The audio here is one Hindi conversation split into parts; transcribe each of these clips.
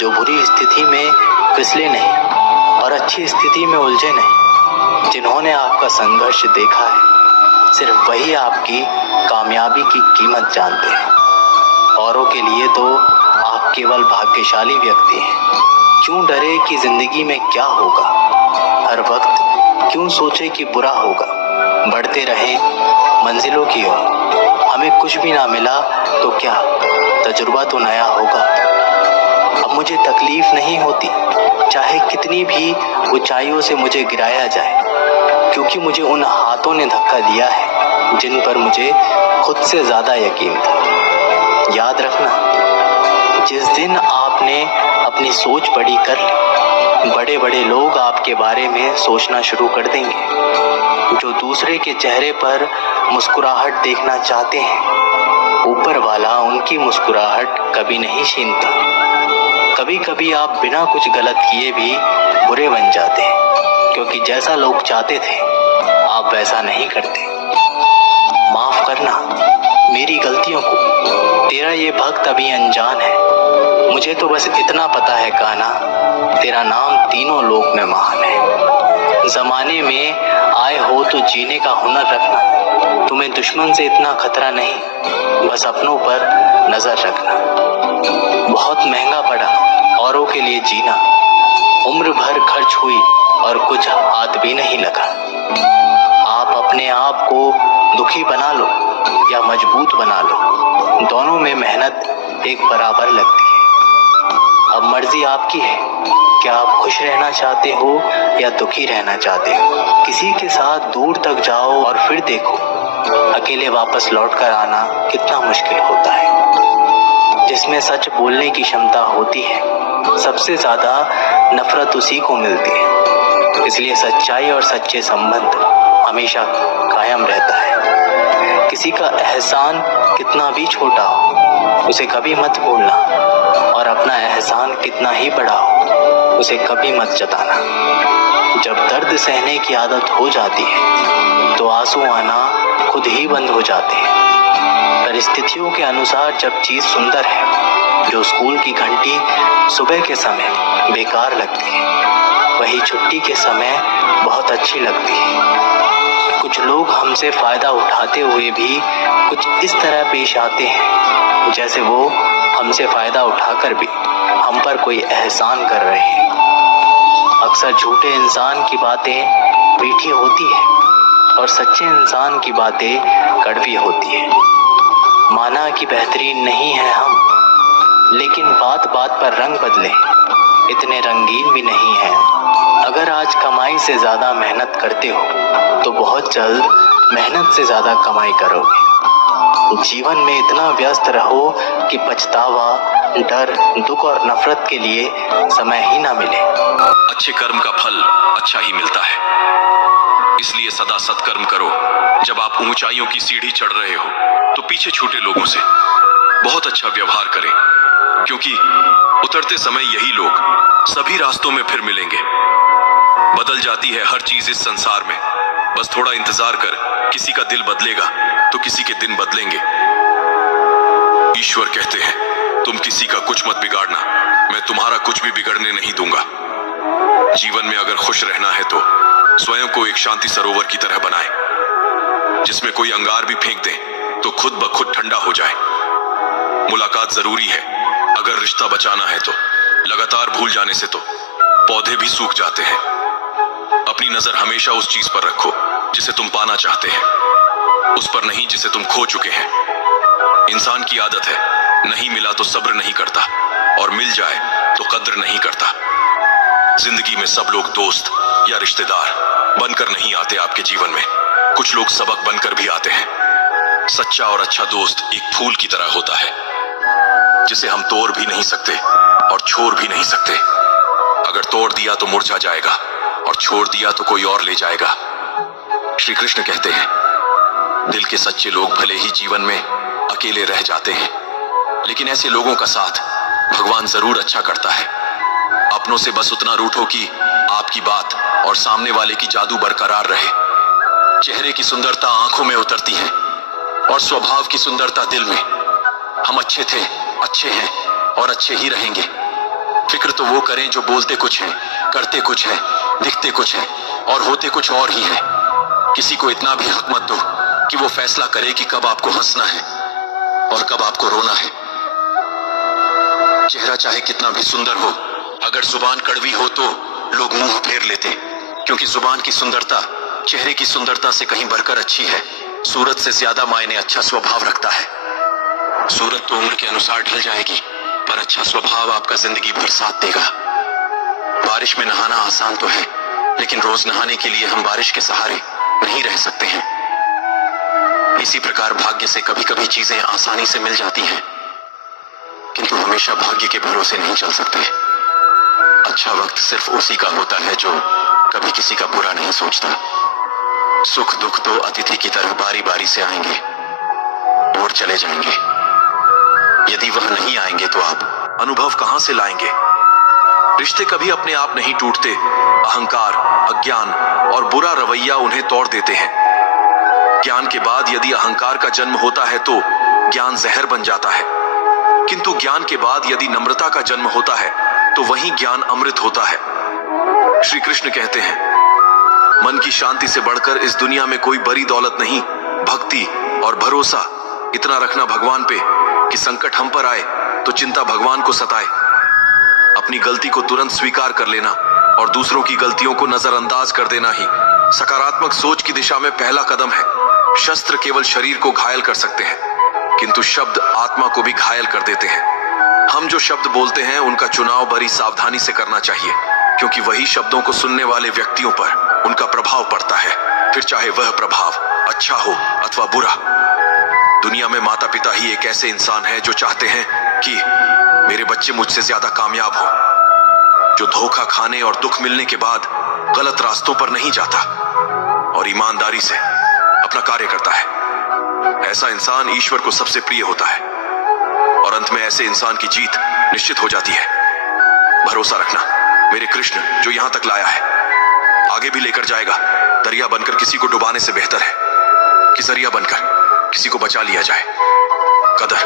जो बुरी स्थिति में फिसले नहीं और अच्छी स्थिति में उलझे नहीं। जिन्होंने आपका संघर्ष देखा है, सिर्फ वही आपकी कामयाबी की कीमत जानते हैं। औरों के लिए तो आप केवल भाग्यशाली व्यक्ति हैं। क्यों डरे कि जिंदगी में क्या होगा? हर वक्त क्यों सोचे कि बुरा होगा? बढ़ते रहें मंजिलों की ओर। हमें कुछ भी ना मिला तो क्या, तजुर्बा तो नया होगा। अब मुझे तकलीफ नहीं होती, चाहे कितनी भी ऊंचाइयों से मुझे गिराया जाए, क्योंकि मुझे उन हाथों ने धक्का दिया है जिन पर मुझे खुद से ज्यादा यकीन था। याद रखना, जिस दिन आपने अपनी सोच बड़ी कर ली, बड़े बड़े लोग आपके बारे में सोचना शुरू कर देंगे। जो दूसरे के चेहरे पर मुस्कुराहट देखना चाहते हैं, ऊपर वाला उनकी मुस्कुराहट कभी नहीं छीनता। कभी कभी आप बिना कुछ गलत किए भी बुरे बन जाते हैं, क्योंकि जैसा लोग चाहते थे आप वैसा नहीं करते। माफ करना मेरी गलतियों को, तेरा ये भक्त अभी अनजान है। मुझे तो बस इतना पता है कान्हा, तेरा नाम तीनों लोक में महान है। जमाने में आए हो तो जीने का हुनर रखना। तुम्हें दुश्मन से इतना खतरा नहीं, बस अपनों पर नजर रखना। बहुत महंगा पड़ा औरों के लिए जीना, उम्र भर खर्च हुई और कुछ हाथ भी नहीं लगा। आप अपने आप को दुखी बना लो या मजबूत बना लो, दोनों में मेहनत एक बराबर लगती है। अब मर्जी आपकी है, क्या आप खुश रहना चाहते हो या दुखी रहना चाहते हो। किसी के साथ दूर तक जाओ और फिर देखो, अकेले वापस लौट कर आना कितना मुश्किल होता है। जिसमें सच बोलने की क्षमता होती है, सबसे ज्यादा नफरत उसी को मिलती है। इसलिए सच्चाई और सच्चे संबंध हमेशा कायम रहता है। किसी का एहसान कितना भी छोटा हो, उसे कभी मत भूलना, और अपना एहसान कितना ही बड़ा हो, उसे कभी मत जताना। जब दर्द सहने की आदत हो जाती है तो आंसू आना खुद ही बंद हो जाते हैं। परिस्थितियों के अनुसार जब चीज सुंदर है, जो स्कूल की घंटी सुबह के समय बेकार लगती है, वही छुट्टी के समय बहुत अच्छी लगती है। कुछ लोग हमसे फायदा उठाते हुए भी कुछ इस तरह पेश आते हैं जैसे वो हमसे फायदा उठाकर भी हम पर कोई एहसान कर रहे हैं। अक्सर झूठे इंसान की बातें मीठी होती है और सच्चे इंसान की बातें कड़वी होती है। माना कि बेहतरीन नहीं है हम, लेकिन बात बात पर रंग बदले इतने रंगीन भी नहीं है। अगर आज कमाई से ज्यादा मेहनत करते हो तो बहुत जल्द मेहनत से ज्यादा कमाई करोगे। जीवन में इतना व्यस्त रहो कि पछतावा, डर, दुख और नफरत के लिए समय ही ना मिले। अच्छे कर्म का फल अच्छा ही मिलता है, इसलिए सदा सत्कर्म करो। जब आप ऊंचाइयों की सीढ़ी चढ़ रहे हो तो पीछे छूटे लोगों से बहुत अच्छा व्यवहार करें, क्योंकि उतरते समय यही लोग सभी रास्तों में फिर मिलेंगे। बदल जाती है हर चीज इस संसार में, बस थोड़ा इंतजार कर, किसी का दिल बदलेगा तो किसी के दिन बदलेंगे। ईश्वर कहते हैं, तुम किसी का कुछ मत बिगाड़ना, मैं तुम्हारा कुछ भी बिगड़ने नहीं दूंगा। जीवन में अगर खुश रहना है तो स्वयं को एक शांति सरोवर की तरह बनाएं, जिसमें कोई अंगार भी फेंक दे तो खुद ब खुद ठंडा हो जाए। मुलाकात जरूरी है, अगर रिश्ता बचाना है तो। लगातार भूल जाने से तो पौधे भी सूख जाते हैं। अपनी नजर हमेशा उस चीज पर रखो जिसे तुम पाना चाहते हैं, उस पर नहीं जिसे तुम खो चुके हैं। इंसान की आदत है, नहीं मिला तो सब्र नहीं करता, और मिल जाए तो कद्र नहीं करता। जिंदगी में सब लोग दोस्त या रिश्तेदार बनकर नहीं आते आपके जीवन में, कुछ लोग सबक बनकर भी आते हैं। सच्चा और अच्छा दोस्त एक फूल की तरह होता है, जिसे हम तोड़ भी नहीं सकते और छोड़ भी नहीं सकते। अगर तोड़ दिया तो मुरझा जाएगा और छोड़ दिया तो कोई और ले जाएगा। श्री कृष्ण कहते हैं, दिल के सच्चे लोग भले ही जीवन में अकेले रह जाते हैं, लेकिन ऐसे लोगों का साथ भगवान जरूर अच्छा करता है। अपनों से बस उतना रूठो कि आपकी बात और सामने वाले की जादू बरकरार रहे। चेहरे की सुंदरता आंखों में उतरती है और स्वभाव की सुंदरता दिल में। हम अच्छे थे, अच्छे हैं और अच्छे ही रहेंगे। फिक्र फिर तो वो करें जो बोलते कुछ है, करते कुछ है, दिखते कुछ है और होते कुछ और ही है। किसी को इतना भी हक मत दो कि वो फैसला करे कि कब आपको हंसना है और कब आपको रोना है। चेहरा चाहे कितना भी सुंदर हो, अगर जुबान कड़वी हो तो लोग मुंह फेर लेते, क्योंकि जुबान की सुंदरता चेहरे की सुंदरता से कहीं बढ़कर अच्छी है। सूरत से ज्यादा मायने अच्छा स्वभाव रखता है। सूरत तो उम्र के अनुसार ढल जाएगी, पर अच्छा स्वभाव आपका जिंदगी भर साथ देगा। बारिश में नहाना आसान तो है, लेकिन रोज नहाने के लिए हम बारिश के सहारे नहीं रह सकते हैं। इसी प्रकार भाग्य से कभी कभी चीजें आसानी से मिल जाती हैं, किंतु हमेशा भाग्य के भरोसे नहीं चल सकते। अच्छा वक्त सिर्फ उसी का होता है जो कभी किसी का बुरा नहीं सोचता। सुख दुख तो अतिथि की तरह बारी बारी से आएंगे और चले जाएंगे। यदि वह नहीं आएंगे तो आप अनुभव कहां से लाएंगे? रिश्ते कभी अपने आप नहीं टूटते। अहंकार, अज्ञान और बुरा रवैया उन्हें तोड़ देते हैं। ज्ञान के बाद यदि अहंकार का जन्म होता है तो ज्ञान जहर बन जाता है, किंतु ज्ञान के बाद यदि नम्रता का जन्म होता है तो वही ज्ञान अमृत होता है। श्री कृष्ण कहते हैं, मन की शांति से बढ़कर इस दुनिया में कोई बड़ी दौलत नहीं। भक्ति और भरोसा इतना रखना भगवान पे कि संकट हम पर आए तो चिंता भगवान को सताए। अपनी गलती को तुरंत स्वीकार कर लेना और दूसरों की गलतियों को नजरअंदाज कर देना ही सकारात्मक सोच की दिशा में पहला कदम है। शस्त्र केवल शरीर को घायल कर सकते हैं, किंतु शब्द आत्मा को भी घायल कर देते हैं। हम जो शब्द बोलते हैं उनका चुनाव बड़ी सावधानी से करना चाहिए, क्योंकि वही शब्दों को सुनने वाले व्यक्तियों पर उनका प्रभाव पड़ता है, फिर चाहे वह प्रभाव अच्छा हो अथवा बुरा। दुनिया में माता पिता ही एक ऐसे इंसान है जो चाहते हैं कि मेरे बच्चे मुझसे ज्यादा कामयाब हो, जो धोखा खाने और दुख मिलने के बाद गलत रास्तों पर नहीं जाता और ईमानदारी से अपना कार्य करता है। ऐसा इंसान ईश्वर को सबसे प्रिय होता है और अंत में ऐसे इंसान की जीत निश्चित हो जाती है। भरोसा रखना, मेरे कृष्ण जो यहां तक लाया है आगे भी लेकर जाएगा। दरिया बनकर किसी को डुबाने से बेहतर है कि जरिया बनकर किसी को बचा लिया जाए। कदर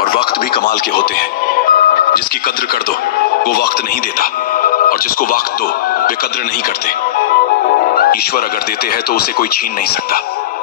और वक्त भी कमाल के होते हैं। जिसकी कद्र कर दो वो वक्त नहीं देता, और जिसको वक्त दो वे कद्र नहीं करते। ईश्वर अगर देते हैं तो उसे कोई छीन नहीं सकता।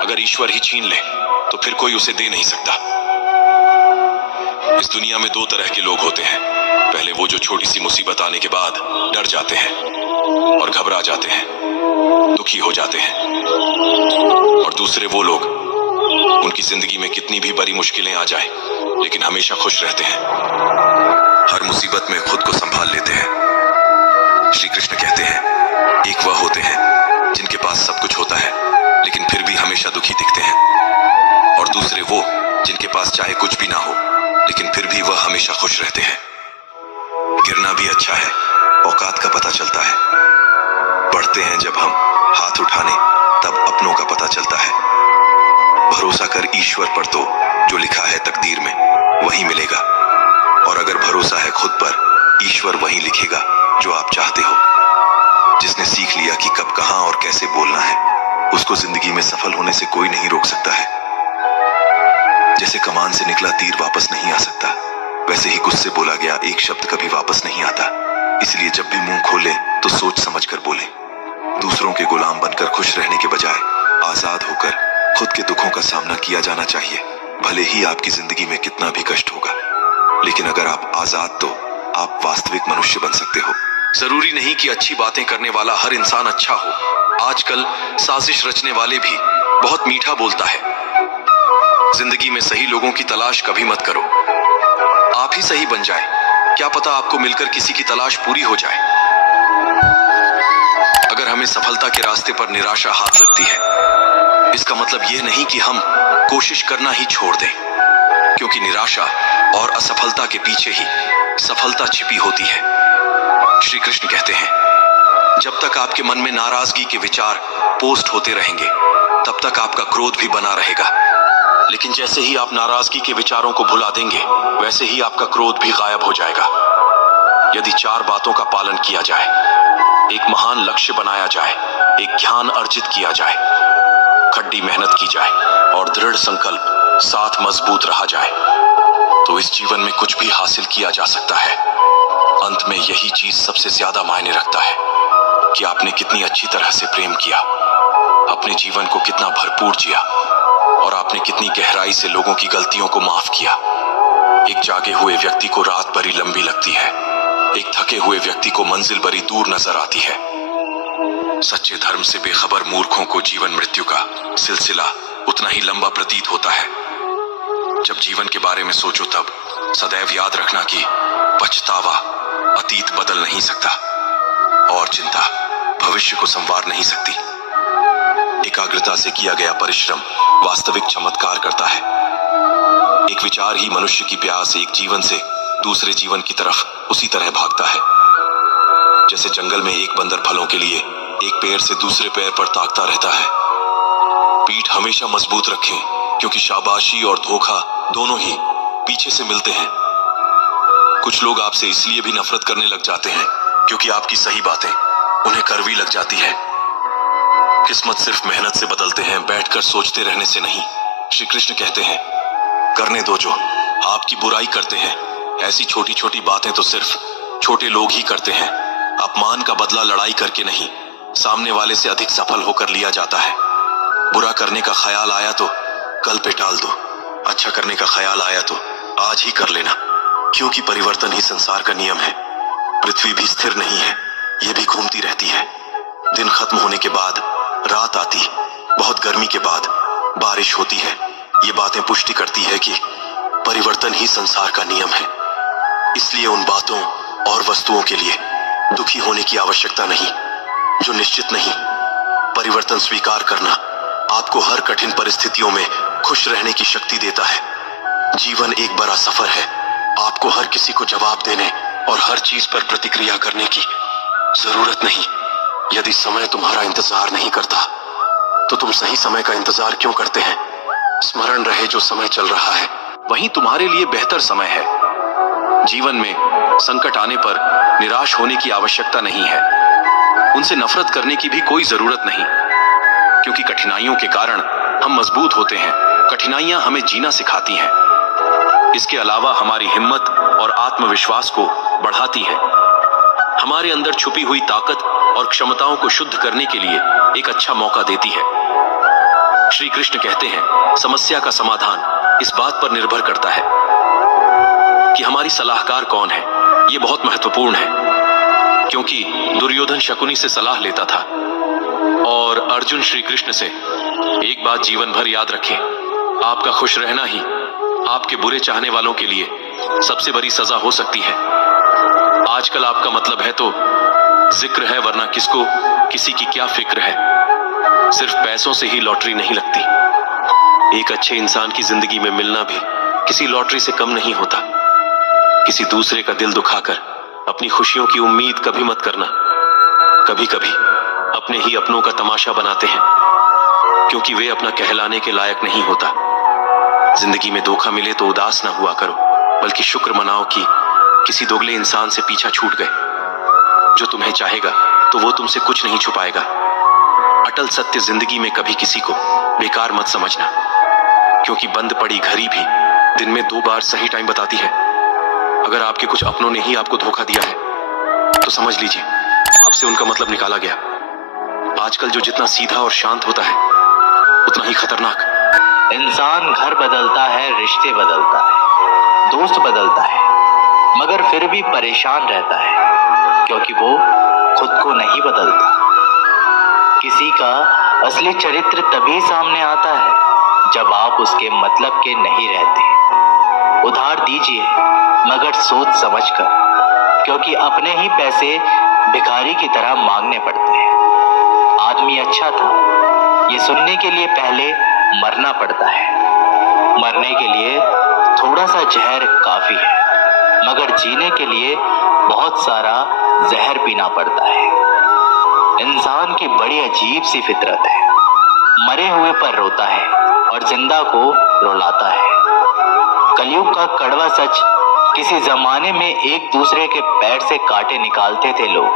अगर ईश्वर ही छीन ले तो फिर कोई उसे दे नहीं सकता। इस दुनिया में दो तरह के लोग होते हैं। पहले वो जो छोटी सी मुसीबत आने के बाद डर जाते हैं और घबरा जाते हैं, दुखी हो जाते हैं। और दूसरे वो लोग, उनकी जिंदगी में कितनी भी बड़ी मुश्किलें आ जाए लेकिन हमेशा खुश रहते हैं, हर मुसीबत में खुद को संभाल लेते हैं। श्री कृष्ण कहते हैं, एक वह होते हैं जिनके पास सब कुछ होता है लेकिन फिर भी हमेशा दुखी दिखते हैं, और दूसरे वो जिनके पास चाहे कुछ भी ना हो लेकिन फिर भी वह हमेशा खुश रहते हैं। गिरना भी अच्छा है, औकात का पता चलता है। बढ़ते हैं जब हम हाथ उठाने तब अपनों का पता चलता है। भरोसा कर ईश्वर पर तो जो लिखा है तकदीर में वही मिलेगा, और अगर भरोसा है खुद पर, ईश्वर वही लिखेगा जो आप चाहते हो। जिसने सीख लिया कि कब कहां और कैसे बोलना है, उसको जिंदगी में सफल होने से कोई नहीं रोक सकता है। जैसे कमान से निकला तीर वापस नहीं आ सकता, वैसे ही गुस्से बोला गया एक शब्द कभी वापस नहीं आता। इसलिए जब भी मुंह खोले तो सोच समझ कर बोले। दूसरों के गुलाम बनकर खुश रहने के बजाय आजाद होकर खुद के दुखों का सामना किया जाना चाहिए। भले ही आपकी जिंदगी में कितना भी कष्ट होगा, लेकिन अगर आप आजाद तो आप वास्तविक मनुष्य बन सकते हो। जरूरी नहीं कि अच्छी बातें करने वाला हर इंसान अच्छा हो। आजकल साजिश रचने वाले भी बहुत मीठा बोलता है। जिंदगी में सही लोगों की तलाश कभी मत करो, आप ही सही बन जाए। क्या पता आपको मिलकर किसी की तलाश पूरी हो जाए। अगर हमें सफलता के रास्ते पर निराशा हाथ लगती है, इसका मतलब यह नहीं कि हम कोशिश करना ही छोड़ दें, क्योंकि निराशा और असफलता के पीछे ही सफलता छिपी होती है। श्री कृष्ण कहते हैं, जब तक आपके मन में नाराजगी के विचार पोस्ट होते रहेंगे तब तक आपका क्रोध भी बना रहेगा, लेकिन जैसे ही आप नाराजगी के विचारों को भुला देंगे वैसे ही आपका क्रोध भी गायब हो जाएगा। यदि 4 बातों का पालन किया जाए, एक महान लक्ष्य बनाया जाए, एक ज्ञान अर्जित किया जाए, कड़ी मेहनत की जाए और दृढ़ संकल्प साथ मजबूत रहा जाए, तो इस जीवन में कुछ भी हासिल किया जा सकता है। अंत में यही चीज सबसे ज्यादा मायने रखता है कि आपने कितनी अच्छी तरह से प्रेम किया, अपने जीवन को कितना भरपूर जिया और आपने कितनी गहराई से लोगों की गलतियों को माफ किया। एक जागे हुए व्यक्ति को रात बड़ी लंबी लगती है, एक थके हुए व्यक्ति को मंजिल बड़ी दूर नजर आती है। सच्चे धर्म से बेखबर मूर्खों को जीवन मृत्यु का सिलसिला उतना ही लंबा प्रतीत होता है। जब जीवन के बारे में सोचो तब सदैव याद रखना कि पछतावा अतीत बदल नहीं सकता और चिंता भविष्य को संवार नहीं सकती। एकाग्रता से किया गया परिश्रम वास्तविक चमत्कार करता है। एक विचार ही मनुष्य की प्यास एक जीवन से दूसरे जीवन की तरफ उसी तरह भागता है जैसे जंगल में एक बंदर फलों के लिए एक पेड़ से दूसरे पेड़ पर ताकता रहता है। पीठ हमेशा मजबूत रखें, क्योंकि शाबाशी और धोखा दोनों ही पीछे से मिलते हैं। कुछ लोग आपसे इसलिए भी नफरत करने लग जाते हैं क्योंकि आपकी सही बातें उन्हें कड़वी लग जाती है। किस्मत सिर्फ मेहनत से बदलते हैं, बैठकर सोचते रहने से नहीं। श्री कृष्ण कहते हैं, करने दो जो आपकी बुराई करते हैं। ऐसी छोटी छोटी बातें तो सिर्फ छोटे लोग ही करते हैं। अपमान का बदला लड़ाई करके नहीं, सामने वाले से अधिक सफल होकर लिया जाता है। बुरा करने का ख्याल आया तो कल पे टाल दो, अच्छा करने का ख्याल आया तो आज ही कर लेना, क्योंकि परिवर्तन ही संसार का नियम है। पृथ्वी भी स्थिर नहीं है, ये भी घूमती रहती है। दिन खत्म होने के बाद रात आती, बहुत गर्मी के बाद बारिश होती है। ये बातें पुष्टि करती है कि परिवर्तन ही संसार का नियम है। इसलिए उन बातों और वस्तुओं के लिए दुखी होने की आवश्यकता नहीं जो निश्चित नहीं। परिवर्तन स्वीकार करना आपको हर कठिन परिस्थितियों में खुश रहने की शक्ति देता है। जीवन एक बड़ा सफर है, आपको हर किसी को जवाब देने और हर चीज पर प्रतिक्रिया करने की जरूरत नहीं। यदि समय तुम्हारा इंतजार नहीं करता तो तुम सही समय का इंतजार क्यों करते हैं? स्मरण रहे, जो समय चल रहा है वही तुम्हारे लिए बेहतर समय है। जीवन में संकट आने पर निराश होने की आवश्यकता नहीं है, उनसे नफरत करने की भी कोई जरूरत नहीं, क्योंकि कठिनाइयों के कारण हम मजबूत होते हैं। कठिनाइयां हमें जीना सिखाती हैं। इसके अलावा हमारी हिम्मत और आत्मविश्वास को बढ़ाती है। हमारे अंदर छुपी हुई ताकत और क्षमताओं को शुद्ध करने के लिए एक अच्छा मौका देती है। श्री कृष्ण कहते हैं, समस्या का समाधान इस बात पर निर्भर करता है कि हमारी सलाहकार कौन है। यह बहुत महत्वपूर्ण है, क्योंकि दुर्योधन शकुनी से सलाह लेता था और अर्जुन श्री कृष्ण से। एक बात जीवन भर याद रखें, आपका खुश रहना ही आपके बुरे चाहने वालों के लिए सबसे बड़ी सजा हो सकती है। आजकल आपका मतलब है तो जिक्र है, वरना किसको किसी की क्या फिक्र है। सिर्फ पैसों से ही लॉटरी नहीं लगती। एक अच्छे इंसान की जिंदगी में मिलना भी किसी लॉटरी से कम नहीं होता। किसी दूसरे का दिल दुखाकर अपनी खुशियों की उम्मीद कभी मत करना। कभी कभी अपने ही अपनों का तमाशा बनाते हैं, क्योंकि वे अपना कहलाने के लायक नहीं होता। जिंदगी में धोखा मिले तो उदास ना हुआ करो, बल्कि शुक्र मनाओ कि किसी दोगले इंसान से पीछा छूट गए। जो तुम्हें चाहेगा तो वो तुमसे कुछ नहीं छुपाएगा। अटल सत्य जिंदगी में कभी किसी को बेकार मत समझना, क्योंकि बंद पड़ी घड़ी भी दिन में 2 बार सही टाइम बताती है। अगर आपके कुछ अपनों ने ही आपको धोखा दिया है तो समझ लीजिए आपसे उनका मतलब निकाला गया। आजकल जो जितना सीधा और शांत होता है उतना ही खतरनाक। इंसान घर बदलता है, रिश्ते बदलता है, दोस्त बदलता है, मगर फिर भी परेशान रहता है, क्योंकि वो खुद को नहीं बदलता। किसी का असली चरित्र तभी सामने आता है जब आप उसके मतलब के नहीं रहते। उधार दीजिए, मगर सोच समझकर, क्योंकि अपने ही पैसे भिखारी की तरह मांगने पड़ते हैं। आदमी अच्छा था, ये सुनने के लिए पहले मरना पड़ता है। मरने के लिए थोड़ा सा जहर काफी है, मगर जीने के लिए बहुत सारा जहर पीना पड़ता है। इंसान की बड़ी अजीब सी फितरत है, मरे हुए पर रोता है और जिंदा को रुलाता है। कलयुग का कड़वा सच, किसी जमाने में एक दूसरे के पैर से कांटे निकालते थे लोग,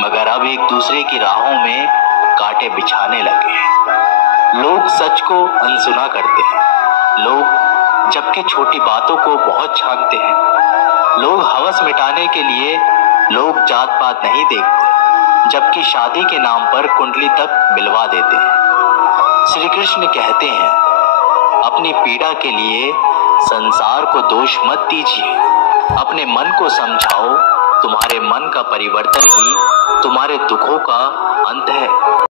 मगर अब एक दूसरे की राहों में कांटे बिछाने लगे हैं। लोग सच को अनसुना करते हैं। लोग जबकि छोटी बातों को बहुत छानते हैं। लोग हवस मिटाने के लिए लोग जात पात नहीं देखते, जबकि शादी के नाम पर कुंडली तक मिलवा देते हैं। श्री कृष्ण कहते हैं, अपनी पीड़ा के लिए संसार को दोष मत दीजिए, अपने मन को समझाओ। तुम्हारे मन का परिवर्तन ही तुम्हारे दुखों का अंत है।